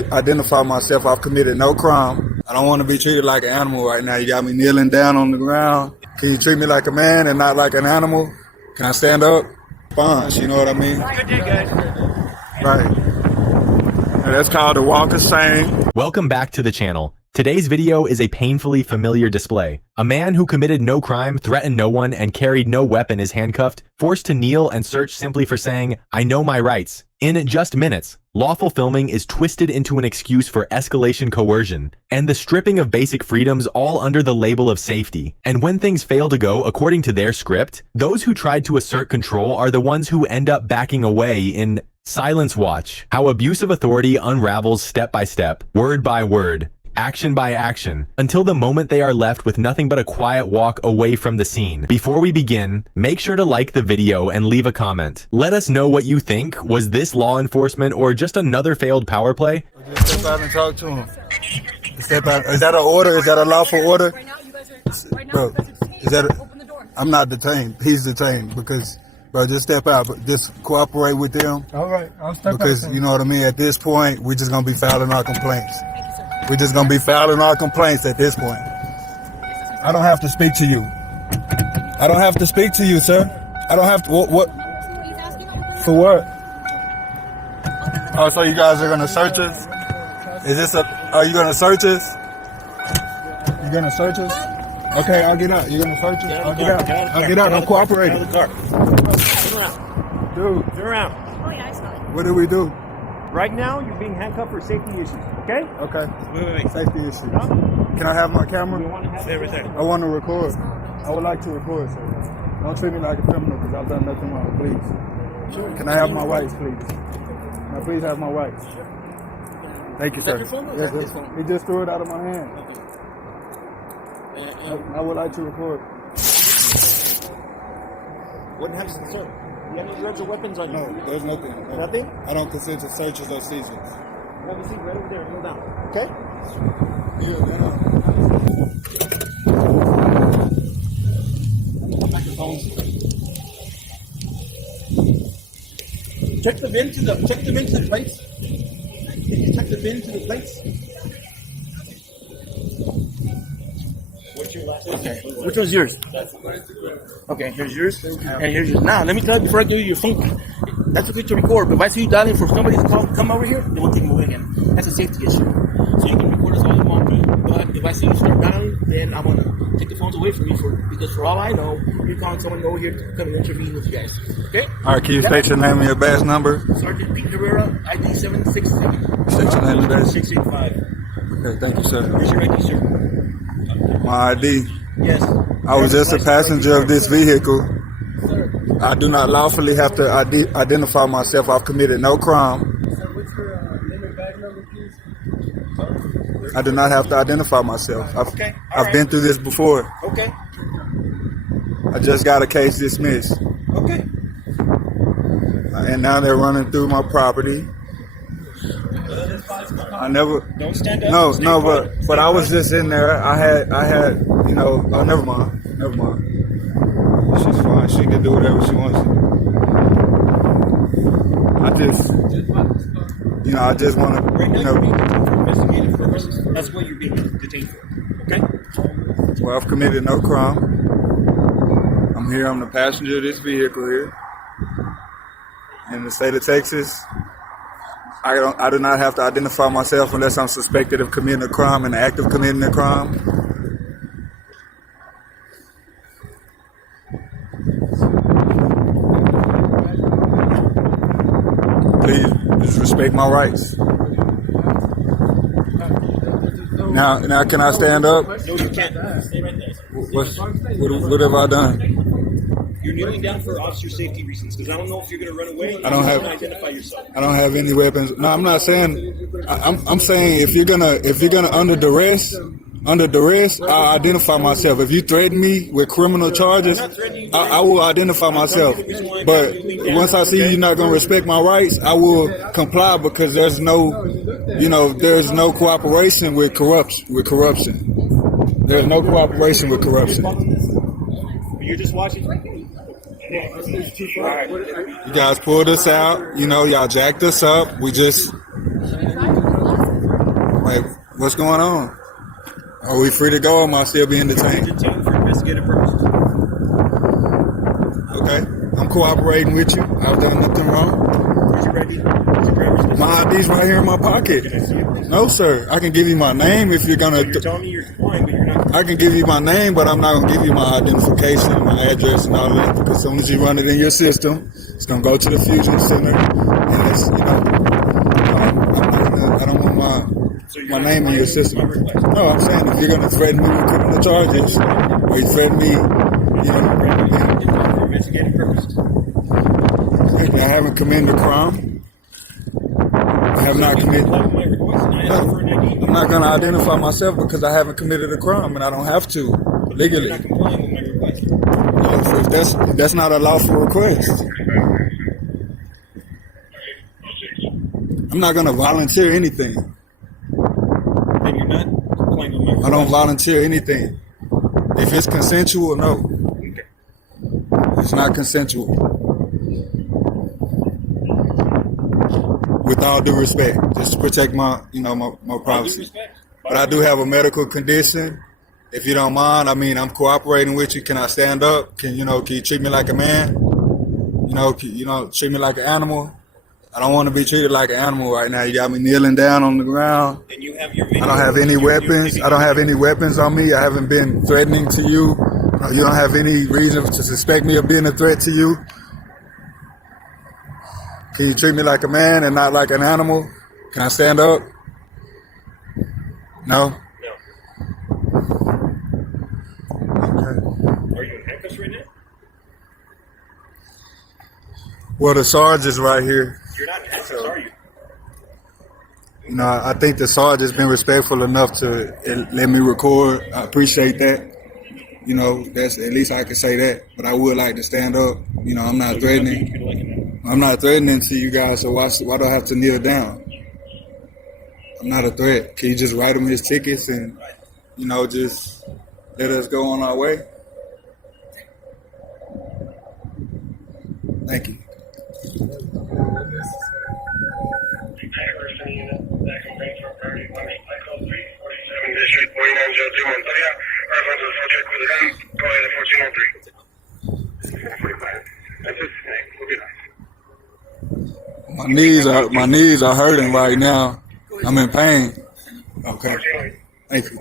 Identify myself. I've committed no crime. I don't want to be treated like an animal right now. You got me kneeling down on the ground. Can you treat me like a man and not like an animal? Can I stand up? Sponge, you know what I mean? Good day, guys. Right. And that's called the walk of shame. Welcome back to the channel. Today's video is a painfully familiar display. A man who committed no crime, threatened no one, and carried no weapon is handcuffed, forced to kneel and search simply for saying, "I know my rights." In just minutes, lawful filming is twisted into an excuse for escalation coercion, and the stripping of basic freedoms all under the label of safety. And when things fail to go according to their script, those who tried to assert control are the ones who end up backing away in silence. Watch how abuse of authority unravels step by step, word by word, action by action, until the moment they are left with nothing but a quiet walk away from the scene. Before we begin, make sure to like the video and leave a comment. Let us know what you think. Was this law enforcement or just another failed power play? Just step out and talk to him. Step out. Is that an order? Is that a lawful order? Right now, you guys are. Right now, Bro, you guys are detained. is that Open the door. I'm not detained. He's detained because, bro, just step out. But just cooperate with them. All right, I'll step Because, out. you know what I mean? At this point, we're just going to be filing our complaints. Thank you, sir. We're just going to be filing our complaints at this point. I don't have to speak to you. I don't have to speak to you, sir. I don't have to. What? He's asking open the For what? Oh, so you guys are going to search us? Is this a. Are you going to search us? You going to search us? Okay, I'll get out. You're going to search us? I'll get out. I'll get out. I'm cooperating. Turn around. Dude, Turn around. Oh, yeah, I saw it. what do we do? Right now, you're being handcuffed for safety issues. Okay? Okay. Wait. Safety issue. No? Can I have my You camera? want to have everything. I want to record. I would like to record, sir. Don't treat me like a criminal because I've done nothing wrong, please. Sure. Can I have my rights, please? Can I please have my rights? Thank you, sir. your phone? Yes, His sir. phone. He just threw it out of my hand. I would like to record. What happens to the sir? You have any drugs or weapons on you? No, there's nothing. No. Nothing? I don't consent to searches or seizures. You have a seat right over there. Kneel down. Okay? Check the bin to the plates. Can you check the bin to the plates? What's your last name? Okay. Which one's yours? Okay, here's yours. And here's yours. Now, let me tell you before I give you your phone. That's okay to record, but if I see you dialing for somebody to come over here, they won't take me away again. That's a safety issue. So you can record us all you want, but if I see you start dialing, then I'm gonna take the phones away from you because for all I know, you're calling someone over here to come and intervene with you guys. Okay? All right, can you state your name and your badge number? Sergeant Pete Herrera, ID 767. State your name and badge. 685. Okay, thank you, sir. Here's your ID, sir. My ID. Yes. I was just a passenger of this vehicle. I do not lawfully have to identify myself. I've committed no crime. Sir, what's your name and badge number, please? I do not have to identify myself. Okay, all I've right. been through this before. Okay. I just got a case dismissed. Okay. And now they're running through my property. I never. Don't stand up. No, Stay no, quiet. but I was just in there. I had, you know. Oh, never mind. She's fine. She can do whatever she wants. I just want to, Right now, you you're being know. detained for investigative purposes. That's what you're being detained for. Okay? Well, I've committed no crime. I'm here. I'm the passenger of this vehicle here in the state of Texas. I do not have to identify myself unless I'm suspected of committing a crime and the act of committing a crime. Please just respect my rights. Now, can I stand up? No, you can't. Stay right there. What have I done? You're kneeling down for officer safety reasons because I don't know if you're going to run away. I don't have- to identify yourself. I don't have any weapons. No, I'm not saying. I'm saying if you're gonna under duress, I'll identify myself. If you threaten me with criminal charges, I will identify myself. But once I see you're not gonna respect my rights, I will comply because there's no cooperation with corruption. There's no cooperation with corruption. You're just watching. You guys pulled us out. You know, y'all jacked us up. We just. What's going on? Are we free to go or am I still being detained? Detained for investigative purposes. Okay. I'm cooperating with you. I've done nothing wrong. Where's your ID? Where's your driver's license? My ID's right here in my pocket. Can I see it, please? No, sir. I can give you my name if you're So gonna. you're telling me you're complying, but you're not. I can give you my name, but I'm not gonna give you my identification, my address, and all that. Because as soon as you run it in your system, it's gonna go to the fusion center, and it's I don't want my name in your system. No, I'm saying if you're gonna threaten me with criminal charges, or you threaten me, For investigative purposes. I haven't committed a crime. I have not committed. Comply with my request, and I ask for an ID. I'm not gonna identify myself because I haven't committed a crime, and I don't have to legally. You're not complying with my request. No, if that's not a lawful request. I'm not gonna volunteer anything. Then you're not complying with my request. I don't volunteer anything. If it's consensual, no. It's not consensual. With all due respect, just to protect my privacy. But I do have a medical condition. If you don't mind, I mean, I'm cooperating with you. Can I stand up? Can you treat me like a man? Treat me like an animal. I don't want to be treated like an animal right now. You got me kneeling down on the ground. And you have your I don't have any weapons. I don't have any weapons on me. I haven't been threatening to you. You don't have any reason to suspect me of being a threat to you. Can you treat me like a man and not like an animal? Can I stand up? No? Okay. Are you in handcuffs right now? Well, the Sarge is right here. You're not in handcuffs, are you? I think the Sarge has been respectful enough to let me record. I appreciate that. That's at least I can say that. But I would like to stand up. I'm not threatening. I'm not threatening to you guys, so why do I have to kneel down? I'm not a threat. Can you just write him his tickets and, just let us go on our way? Thank you. District 4902 Montoya, reference to the subject with a gun, go ahead at 1403. That's it. We'll be nice. My knees are hurting right now. I'm in pain. Okay. Thank you.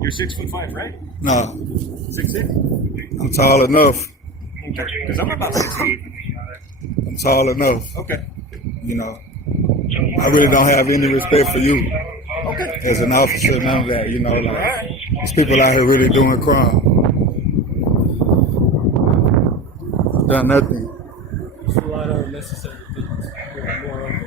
You're 6'5", right? No, 6'6"? I'm tall enough. Because I'm about 6 feet. I'm tall enough. Okay. I really don't have any respect for you as an officer. None of that. These people out here really doing crime. Done nothing. There's a lot of unnecessary things. More of it.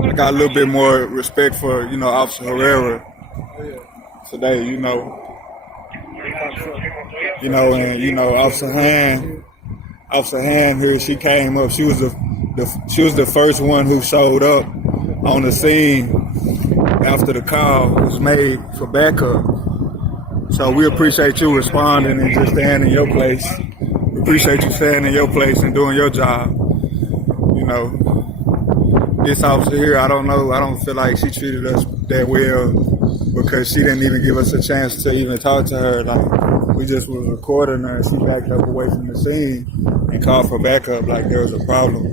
I got a little bit more respect for, Officer Herrera today, and, Officer Han here, she came up. She was the first one who showed up on the scene after the call was made for backup. So we appreciate you responding and just staying in your place. We appreciate you staying in your place and doing your job. This officer here, I don't know. I don't feel like she treated us that well because she didn't even give us a chance to even talk to her. Like, we just was recording her and she backed up away from the scene and called for backup like there was a problem.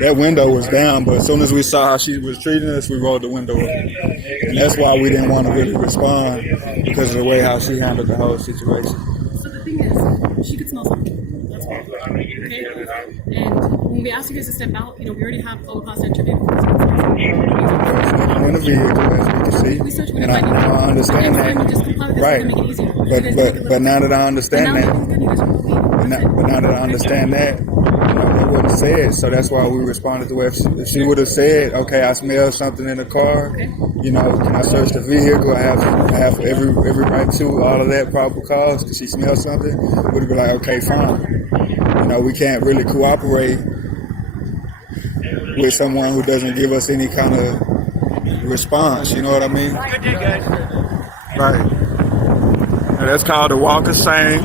That window was down, but as soon as we saw how she was treating us, we rolled the window up. And that's why we didn't want to really respond, because of the way how she handled the whole situation. So the thing is, she could smell something. That's why. Okay? And when we asked you guys to step out, we already have full cost interview. In the vehicle, as we can see, and I understand that. Right. But now that I understand that, but now that I understand that, wasn't said, so that's why we responded the way. If she would have said, okay, I smell something in the car, you know, can I search the vehicle? I have every right to all of that probable cause because she smelled something. Would have been like, okay, fine. You know, we can't really cooperate with someone who doesn't give us any kind of response. You know what I mean? Good day, guys. Right. And that's called the walk of shame.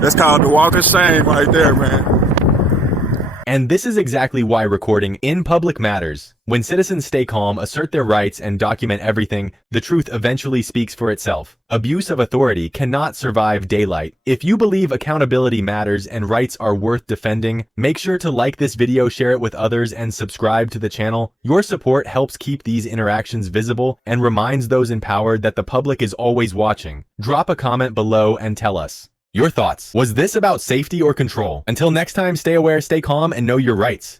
That's called the walk of shame right there, man. And this is exactly why recording in public matters. When citizens stay calm, assert their rights, and document everything, the truth eventually speaks for itself. Abuse of authority cannot survive daylight. If you believe accountability matters and rights are worth defending, make sure to like this video, share it with others, and subscribe to the channel. Your support helps keep these interactions visible and reminds those empowered that the public is always watching. Drop a comment below and tell us your thoughts. Was this about safety or control? Until next time, stay aware, stay calm, and know your rights.